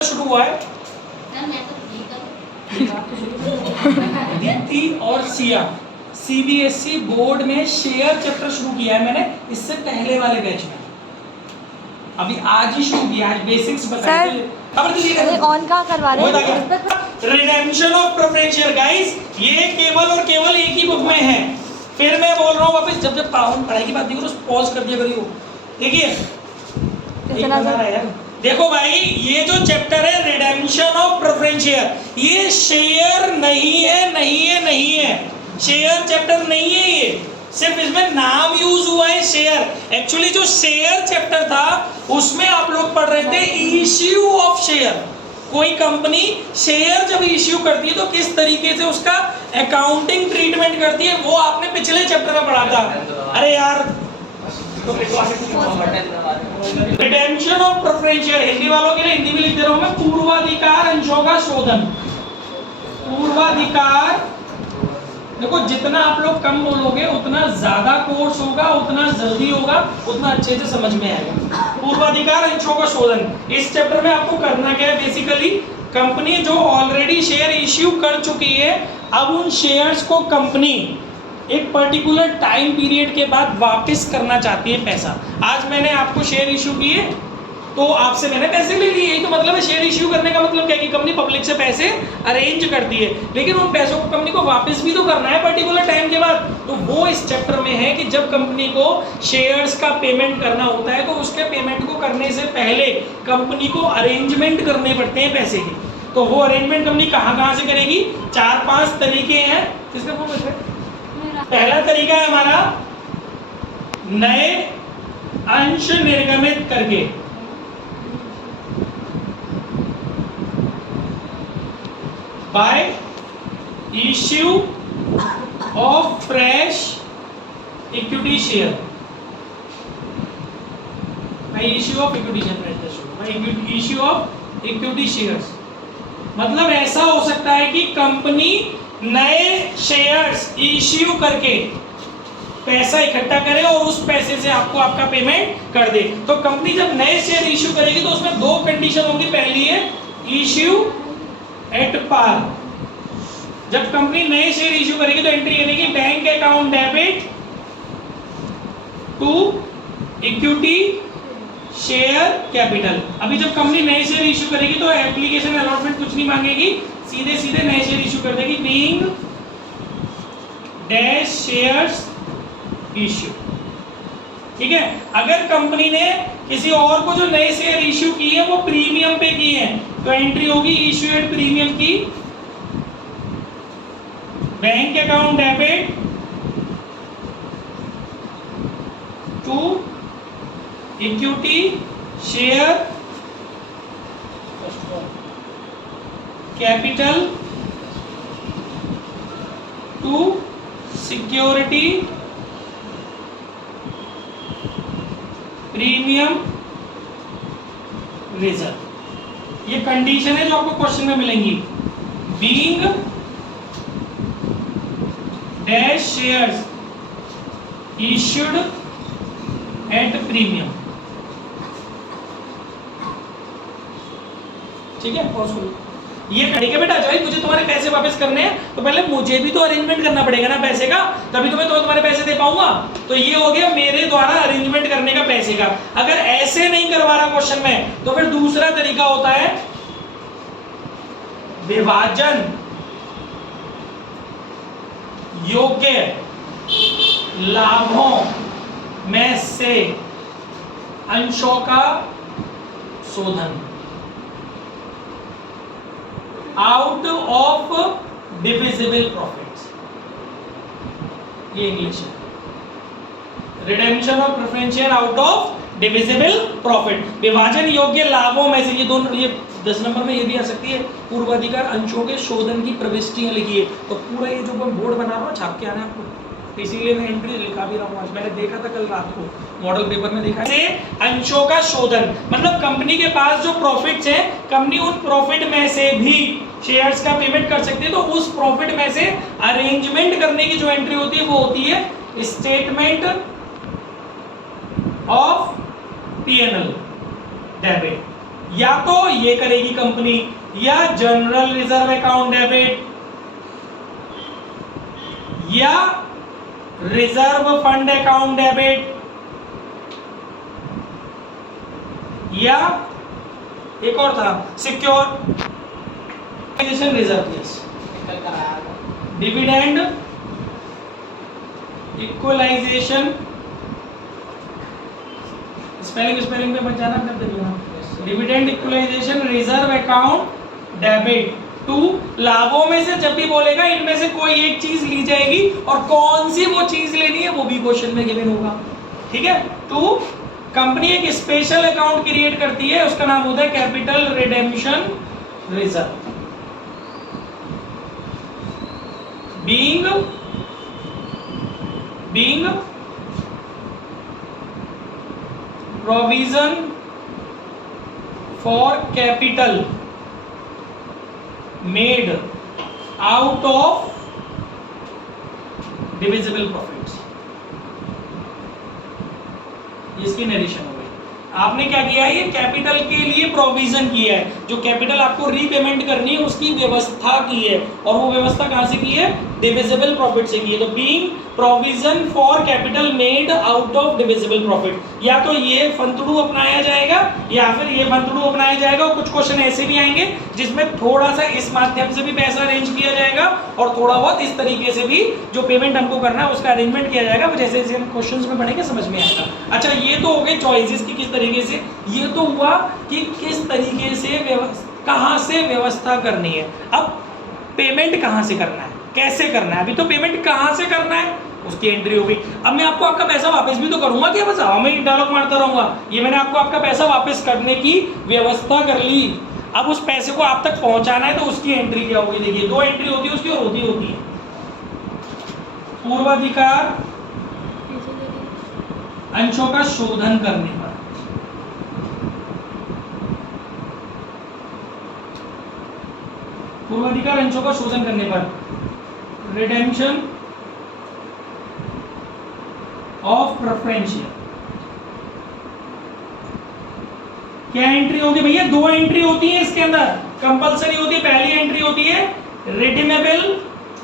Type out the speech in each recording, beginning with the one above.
शुरू हुआ है दीप्ति और सिया सीबीएसई बोर्ड में शेयर चैप्टर शुरू किया है मैंने इससे पहले वाले बैच में, अभी आज ही शुरू किया है, बेसिक्स बताए ऑन कहाँ करवा रहे हैं? रिडेम्पशन ऑफ प्रेफरेंशियल गाइस, ये केवल और केवल एक ही बुक में है। फिर मैं बोल रहा हूँ वापस, जब जब पढ़ाई की बात नहीं करो पॉज कर दिया करियो। देखिए देखो भाई, ये जो चैप्टर है रिडेम्पशन ऑफ प्रेफरेंस शेयर, ये शेयर नहीं है, शेयर चैप्टर नहीं है, ये सिर्फ इसमें नाम यूज हुआ है शेयर। एक्चुअली जो शेयर चैप्टर था उसमें आप लोग पढ़ रहे थे इश्यू ऑफ शेयर। कोई कंपनी शेयर जब इश्यू करती है तो किस तरीके से उसका अकाउंटिंग ट्रीटमेंट करती है, वो आपने पिछले चैप्टर में पढ़ा था। अरे यार, redemption of preference share, Hindi वालों के लिए हिंदी में लिख दे रहा हूं मैं, पूर्वाधिकार अंशों का शोधन। पूर्वाधिकार, देखो जितना आप लोग कम बोलोगे उतना ज्यादा कोर्स होगा, उतना जल्दी होगा, उतना अच्छे से समझ में आएगा। पूर्वाधिकार अंशों का शोधन, इस चैप्टर में आपको करना क्या है, बेसिकली कंपनी जो ऑलरेडी शेयर इश्यू कर चुकी है, अब उन शेयर्स को कंपनी एक पर्टिकुलर टाइम पीरियड के बाद वापस करना चाहती है पैसा। आज मैंने आपको शेयर इश्यू किए तो आपसे मैंने पैसे ले लिए, यही तो मतलब है शेयर इश्यू करने का मतलब क्या है कि कंपनी पब्लिक से पैसे अरेंज करती है, लेकिन उन पैसों को कंपनी को वापस भी तो करना है पर्टिकुलर टाइम के बाद। तो वो इस चैप्टर में है कि जब कंपनी को शेयर्स का पेमेंट करना होता है तो उसके पेमेंट को करने से पहले कंपनी को अरेंजमेंट करने पड़ते हैं पैसे के। तो वो अरेंजमेंट कंपनी कहाँ से करेगी, 4-5 तरीके हैं। किसका फोन है? पहला तरीका है हमारा नए अंश निर्गमित करके, bye issue of fresh equity share, bye issue of equity share, issue of equity shares. मतलब ऐसा हो सकता है कि कंपनी नए शेयर्स इश्यू करके पैसा इकट्ठा करे और उस पैसे से आपको आपका पेमेंट कर दे। तो कंपनी जब नए शेयर इश्यू करेगी तो उसमें 2 कंडीशन होंगी। पहली है इश्यू एट पार, जब कंपनी नए शेयर इश्यू करेगी तो एंट्री करेगी bank account debit to equity share capital. अभी जब कंपनी नए शेयर इश्यू करेगी तो एप्लीकेशन अलॉटमेंट कुछ नहीं मांगेगी, सीधे नए शेयर इश्यू कर देगी, बीइंग डैश शेयर्स इश्यू। ठीक है, अगर कंपनी ने किसी और को जो नए शेयर इश्यू किए हैं वो प्रीमियम पे किए हैं तो एंट्री होगी इश्यू एट प्रीमियम की, bank account debit to equity share capital to security premium reserve. ये कंडीशन है जो आपको क्वेश्चन में मिलेंगी। Being dash shares issued at premium. ठीक है, पॉज करो। ये ठीक है बेटा, भाई मुझे तुम्हारे पैसे वापस करने हैं तो पहले मुझे भी तो अरेंजमेंट करना पड़ेगा ना पैसे का, तभी तो मैं तुम्हारे पैसे दे पाऊंगा। तो ये हो गया मेरे द्वारा अरेंजमेंट करने का पैसे का। अगर ऐसे नहीं करवा रहा क्वेश्चन में तो फिर दूसरा तरीका होता है विभाजन योग्य लाभों में से अंशों का शोधन, आउट ऑफ डिविजिबल प्रॉफिट्स। ये इंग्लिश है, redemption of preference share out of divisible profit. विभाजन योग्य लाभों में से, ये दोनों, ये 10 नंबर में ये भी आ सकती है, पूर्वाधिकार अंशों के शोधन की प्रविष्टियां लिखिए। तो पूरा ये जो मैं बोर्ड बना रहा हूँ छाप के आना है आपको, इसीलिए मैं एंट्री लिखा भी रहा हूँ। आज मैंने देखा था कल रात को मॉडल पेपर में देखा है। अंशों का शोधन मतलब कंपनी के पास जो प्रॉफिट्स हैं, कंपनी उन प्रॉफिट में से भी शेयर्स का पेमेंट कर सकती है, तो उस प्रॉफिट में से अरेंजमेंट करने की जो एंट्री होती है वो होती है स्टेटमेंट ऑफ P&L डेबिट। या तो ये करेगी कंपनी, या जनरल रिजर्व अकाउंट डेबिट, या रिजर्व फंड अकाउंट डेबिट, या एक और था secure reserve, dividend equalisation, spelling पे बचाना अपने देख लेना, dividend equalisation reserve account debit to. लाभों में से जब भी बोलेगा इनमें से कोई एक चीज ली जाएगी और कौन सी वो चीज लेनी है वो भी क्वेश्चन में गिवन होगा, ठीक है। टू, कंपनी एक स्पेशल अकाउंट क्रिएट करती है, उसका नाम होता है capital redemption reserve, being provision for capital made out of divisible profits। इसकी नरेशन हो गई। आपने क्या किया है, ये कैपिटल के लिए प्रोविजन किया है, जो कैपिटल आपको रीपेमेंट करनी है उसकी व्यवस्था की है, और वो व्यवस्था कहां से की है, डिविजिबल प्रॉफिट से की है। तो being provision for capital made out of divisible profit, या तो ये फंतुड़ू अपनाया जाएगा या फिर ये फंतुड़ू अपनाया जाएगा। और कुछ क्वेश्चन ऐसे भी आएंगे जिसमें थोड़ा सा इस माध्यम से भी पैसा अरेंज किया जाएगा और थोड़ा बहुत इस तरीके से भी जो पेमेंट हमको करना है उसका अरेंजमेंट किया जाएगा। जैसे जैसे हम क्वेश्चंस में पढ़ेंगे समझ में आएगा। अच्छा, ये तो हो गए चॉइसेस की किस तरीके से, ये तो हुआ कि किस तरीके से कहां से व्यवस्था करनी है। अब पेमेंट कहां से करना है, कैसे करना है, अभी तो पेमेंट कहां से करना है उसकी एंट्री होगी। अब मैं आपको आपका पैसा वापस भी तो करूंगा क्या, बस मैं डायलॉग मारता रहूंगा। ये मैंने आपको आपका पैसा वापस करने की व्यवस्था कर ली, अब उस पैसे को आप तक पहुंचाना है तो उसकी एंट्री क्या होगी। देखिए, दो एंट्री होती है उसकी, और होती है पूर्वाधिकार अंशों का शोधन करने पर, पूर्वाधिकार अंशों का शोधन करने पर, रिडेम्पशन ऑफ प्रेफरेंशियल। क्या एंट्री होगी भैया, दो एंट्री होती है इसके अंदर, कंपलसरी होती है। पहली एंट्री होती है रिडीमेबल,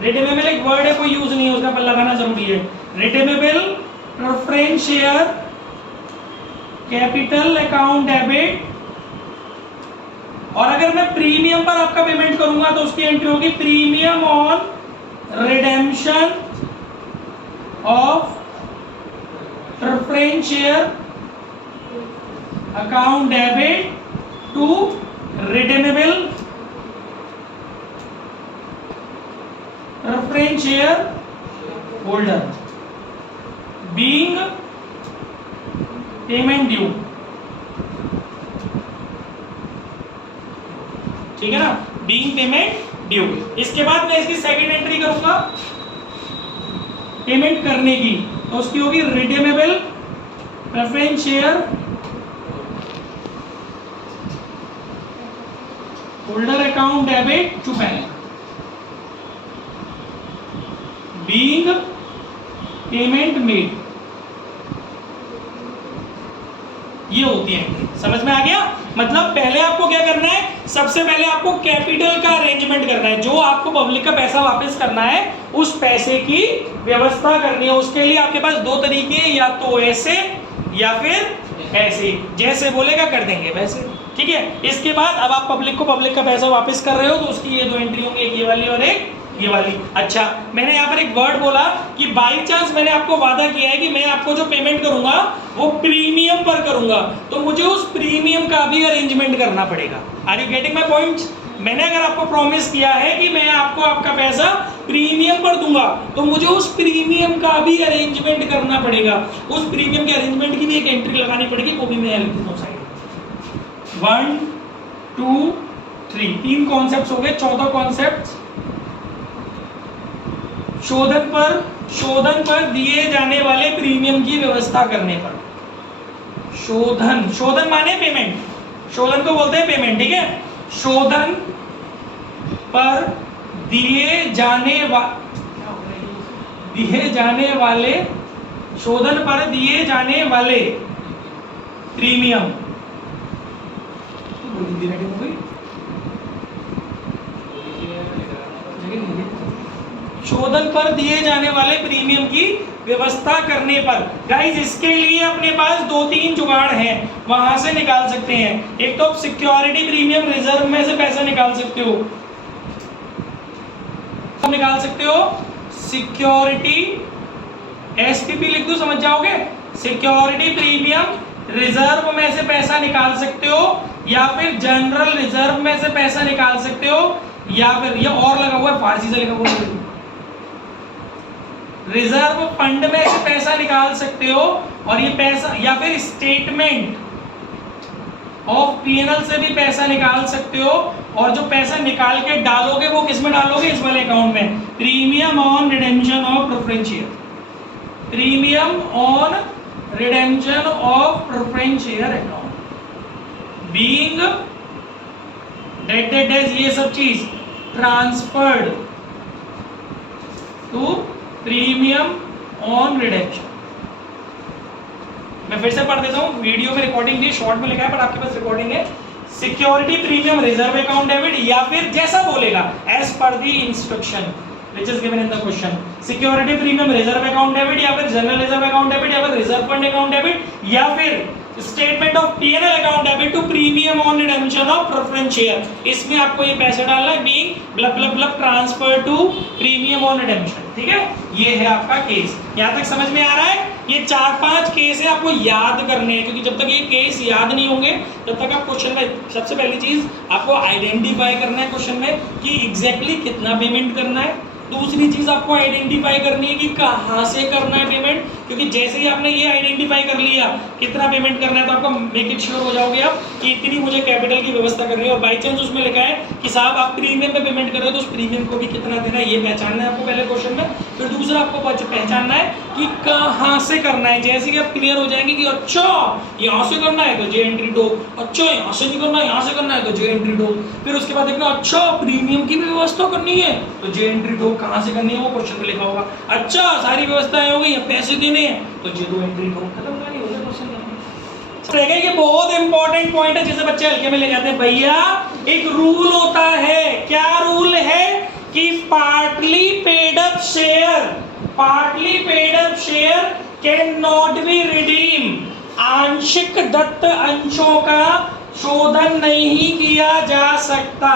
रिडीमेबल एक वर्ड है, कोई यूज नहीं है उसका, पर लगाना जरूरी है। Redeemable preference share capital account debit, और अगर मैं प्रीमियम पर आपका पेमेंट करूंगा तो उसकी एंट्री होगी premium on redemption of preference share account debit to redeemable preference shareholder, being payment due. ठीक है ना, बीइंग पेमेंट ड्यू। इसके बाद मैं इसकी सेकंड एंट्री करूंगा पेमेंट करने की, तो उसकी होगी redeemable preference shareholder account debit to bank, being payment made. ये होती है एंट्री, समझ में आ गया। मतलब पहले आपको क्या करना है, सबसे पहले आपको कैपिटल का अरेंजमेंट करना है, जो आपको पब्लिक का पैसा वापस करना है उस पैसे की व्यवस्था करनी है। उसके लिए आपके पास दो तरीके, या तो ऐसे या फिर ऐसे, जैसे बोलेगा कर देंगे वैसे, ठीक है। इसके बाद अब आप पब्लिक को पब्लिक का पैसा वापस कर रहे हो तो उसकी ये दो एंट्री होंगी, एक ये वाली और एक ये वाली। अच्छा, मैंने यहाँ पर एक वर्ड बोला कि बाई चांस मैंने आपको वादा किया है कि मैं आपको जो पेमेंट करूंगा वो प्रीमियम पर करूंगा, तो मुझे उस प्रीमियम का भी अरेंजमेंट करना पड़ेगा। Are you getting my point? मैंने अगर आपको प्रॉमिस किया है कि मैं आपको आपका पैसा प्रीमियम पर दूंगा, तो मुझे उस प्रीमियम का भी अरेंजमेंट करना पड़ेगा। उस प्रीमियम के अरेंजमेंट की भी एक एंट्री लगानी पड़ेगी, वो भी मैं लिख देता हूँ साइड। 1 2 3, 3 कॉन्सेप्ट हो गए। चौथा कॉन्सेप्ट, शोधन पर दिए जाने वाले प्रीमियम की व्यवस्था करने पर। शोधन माने पेमेंट, शोधन को बोलते हैं पेमेंट, ठीक है। शोधन पर दिए जाने वाले प्रीमियम पूरी हिंदी राइटिंग हो गई। शोधन पर दिए जाने वाले प्रीमियम की व्यवस्था करने पर। गाइस इसके लिए अपने पास 2-3 जुगाड़ हैं, वहां से निकाल सकते हैं। एक तो सिक्योरिटी प्रीमियम रिजर्व में से पैसा निकाल सकते हो, निकाल सकते हो सिक्योरिटी, एसपीपी लिख दो समझ जाओगे। सिक्योरिटी प्रीमियम रिजर्व में से पैसा निकाल सकते हो, या फिर जनरल रिजर्व में से पैसा निकाल सकते हो, या फिर ये और लगा हुआ है फारसी से लिखा हुआ है, रिजर्व फंड में से पैसा निकाल सकते हो, और ये पैसा या फिर स्टेटमेंट ऑफ पीएनएल से भी पैसा निकाल सकते हो। और जो पैसा निकाल के डालोगे वो किस में डालोगे, इस वाले अकाउंट में, premium on redemption of preference share, premium on redemption of preference share account, being debt ये सब चीज transferred to premium on redemption. मैं फिर से पढ़ देता हूं, वीडियो में रिकॉर्डिंग थी, शॉर्ट में लिखा है पर आपके पास रिकॉर्डिंग है। Security premium reserve account debit, या फिर जैसा बोलेगा as per the instruction which is given in the question, security premium reserve account debit, या फिर जनरल रिजर्व अकाउंट डेबिट, या फिर रिजर्व फंड अकाउंट डेबिट, या फिर statement of PNL account debit to premium on redemption of preference share. इसमें आपको ये पैसा डालना है, being blah blah blah transfer to premium on redemption. ठीक है, ये है आपका केस। यहां तक समझ में आ रहा है? ये 4-5 केस है, आपको याद करने हैं, क्योंकि जब तक ये केस याद नहीं होंगे तब तक आप क्वेश्चन में सबसे पहली चीज आपको आइडेंटिफाई करना है क्वेश्चन में कि एग्जैक्टली कितना पेमेंट करना है। दूसरी चीज आपको आइडेंटिफाई करनी है कि कहां से करना है पेमेंट, क्योंकि जैसे ही आपने ये आइडेंटिफाई कर लिया कितना पेमेंट करना है, तो आपको मेक इट श्योर हो जाओगे आप कि इतनी मुझे कैपिटल की व्यवस्था करनी है। और बाई चांस उसमें लिखा है कि साहब आप प्रीमियम पे पेमेंट कर रहे हो तो उस प्रीमियम को भी कितना देना है ये पहचानना है आपको पहले क्वेश्चन में। फिर दूसरा आपको पहचानना है कि कहां से करना है। जैसे कि आप क्लियर हो जाएंगे कि अच्छा यहाँ से करना है तो जे एंट्री दो, अच्छा यहाँ से नहीं करना, यहाँ से करना है तो जे एंट्री दो। फिर उसके बाद देखना अच्छा प्रीमियम की भी व्यवस्था करनी है तो जे एंट्री दो, कहां से करनी है वो क्वेश्चन में लिखा होगा। अच्छा सारी व्यवस्थाएं हो गई, पैसे देने हैं तो जे दो एंट्री दो, खत्म कहानी हो गया क्वेश्चन। ये बहुत इंपॉर्टेंट पॉइंट है जिसे बच्चे हल्के में ले जाते हैं। भैया एक रूल होता है, क्या रूल है कि partly paid up share can not be redeem. आंशिक दत्त अंशों का शोधन नहीं किया जा सकता।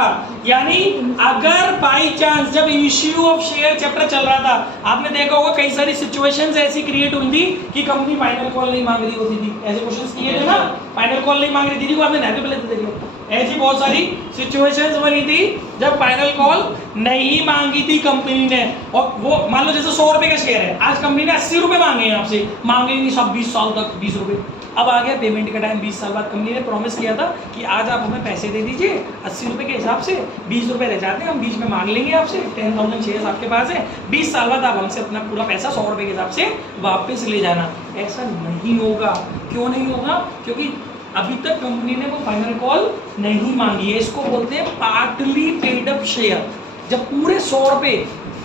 यानी अगर बाई चांस जब इश्यू ऑफ शेयर चैप्टर चल रहा था, आपने देखा होगा कई सारी सिचुएशंस ऐसी क्रिएट हुई थी कि कंपनी फाइनल कॉल नहीं मांग रही होती थी। ऐसे क्वेश्चंस किए थे ना, फाइनल कॉल नहीं मांग रही थी, वो आपने नहीं पहले देख लो। ऐसी बहुत सारी सिचुएशंस बनी थी जब फाइनल कॉल नहीं मांगी थी कंपनी ने। और वो मान लो जैसे 100 रुपए का शेयर है, आज कंपनी ने 80 रुपए मांगे हैं आपसे, मांगेंगे सब 20 साल तक 20 रुपए। अब आ गया पेमेंट का टाइम, 20 साल बाद कंपनी ने प्रॉमिस किया था कि आज आप हमें पैसे दे दीजिए 80 रुपए के हिसाब से, 20 रुपए रह जाते हैं हम बीच में मांग लेंगे आपसे, 10,000 शेयर्स आपके पास है, 20 साल बाद आप हमसे अपना पूरा पैसा 100 रुपए के हिसाब से वापस ले जाना। ऐसा नहीं होगा। क्यों नहीं होगा? क्योंकि अभी तक कंपनी ने वो फाइनल कॉल नहीं मांगी है। इसको बोलते हैं पार्टली पेड अप शेयर। जब पूरे 100 रुपए,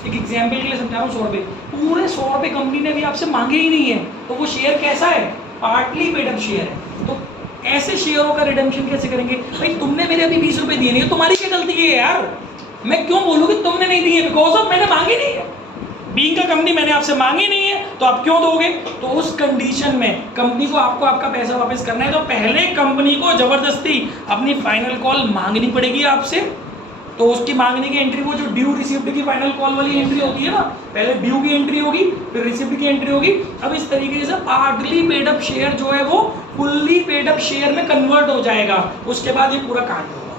एक एग्जाम्पल के लिए समझा रहा हूँ, 100 रुपए पूरे 100 रुपए कंपनी ने भी आपसे मांगे ही नहीं है, तो वो शेयर कैसा है? पार्टली पेड अप शेयर है। तो ऐसे शेयरों का रिडेम्पशन कैसे करेंगे? भाई तुमने मेरे अभी 20 रुपए दिए नहीं, तुम्हारी क्या गलती है यार? मैं क्यों बोलूँ कि तुमने नहीं दिए? बिकॉज ऑफ मैंने मांगे नहीं है। बीइंग का कंपनी मैंने आपसे मांगी नहीं है तो आप क्यों दोगे? तो उस कंडीशन में कंपनी को आपको आपका पैसा वापस करना है तो पहले कंपनी को जबरदस्ती अपनी फाइनल कॉल मांगनी पड़ेगी आपसे। तो उसकी मांगने की एंट्री, वो जो ड्यू रिसिप्ट की फाइनल कॉल वाली एंट्री होती है ना, पहले ड्यू की एंट्री होगी फिर रिसिप्ट की एंट्री होगी। अब इस तरीके से पार्टली पेड अप शेयर जो है वो फुल्ली पेड अप शेयर में कन्वर्ट हो जाएगा। उसके बाद ये पूरा कांड होगा।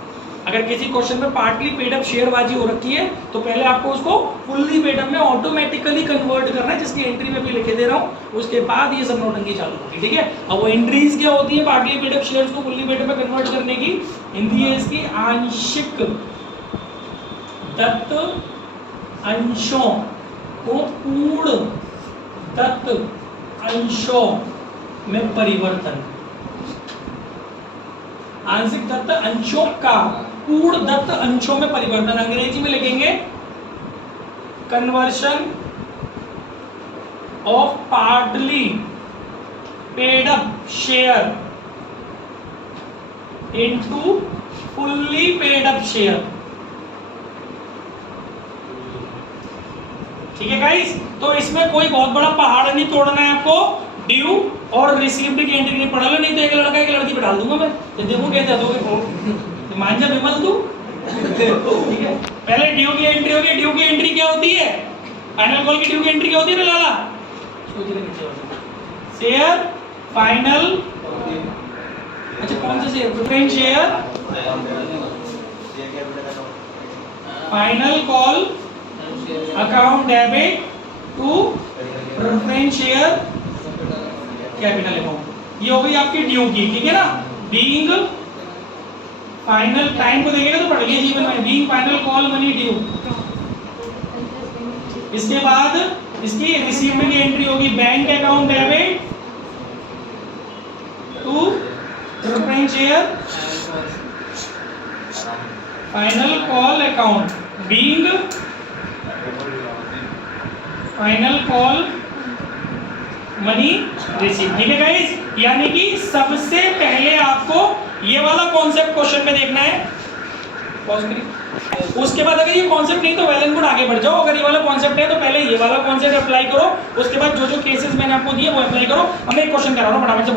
अगर किसी क्वेश्चन में पार्टली पेड अप शेयर बाजी हो रखी है तो पहले आपको उसको फुल्ली पेड अप में ऑटोमेटिकली कन्वर्ट करना है, जिसकी एंट्री में भी लिखे दे रहा हूँ। उसके बाद ये सब नौटंकी चालू होगी। ठीक है, अब वो एंट्रीज क्या होती है पार्टली पेड अप शेयर्स को फुल्ली पेड अप में कन्वर्ट करने की? हिंदी है इसकी आंशिक दत्त अंशों को पूर्ण दत्त अंशों में परिवर्तन। आंशिक दत्त अंशों का पूर्ण दत्त अंशों में परिवर्तन, अंग्रेजी में लिखेंगे conversion of partly paid up share into fully paid up share. ठीक है गाइस, तो इसमें कोई बहुत बड़ा पहाड़ नहीं तोड़ना है आपको। ड्यू और रिसीव्ड की एंट्री नहीं पढ़ा लो, नहीं तो एक लड़का एक लड़की पे डाल दूंगा मैं, तो देखो कैसे दोगे। मान जा विमल तू। ठीक है, पहले ड्यू की एंट्री होगी। ड्यू की एंट्री क्या होती है? फाइनल कॉल की ड्यू की एंट्री क्या होती है रे लाला? शेयर फाइनल, अच्छा कौन सा share? Preference share final call account debit to preference share capital account. ये हो गई आपकी ड्यू की, ठीक है ना। बीइंग फाइनल, टाइम को देखेगा तो पढ़ लिया जीवन में, being final call money due. इसके बाद इसकी रिसीव्ड की एंट्री होगी bank account debit to preference share final call account, being final call money receive. ठीक है गाइस, यानी कि सबसे पहले आपको ये वाला कॉन्सेप्ट क्वेश्चन में देखना है। पॉज करिए। उसके बाद अगर ये कॉन्सेप्ट नहीं तो वेल एंड गुड, आगे बढ़ जाओ। अगर ये वाला कॉन्सेप्ट है तो पहले ये वाला कॉन्सेप्ट अप्लाई करो, उसके बाद जो जो केसेस मैंने आपको दिए वो अप्लाई करो। अब मैं एक क्वेश्चन कर रहा हूँ फटाफट से।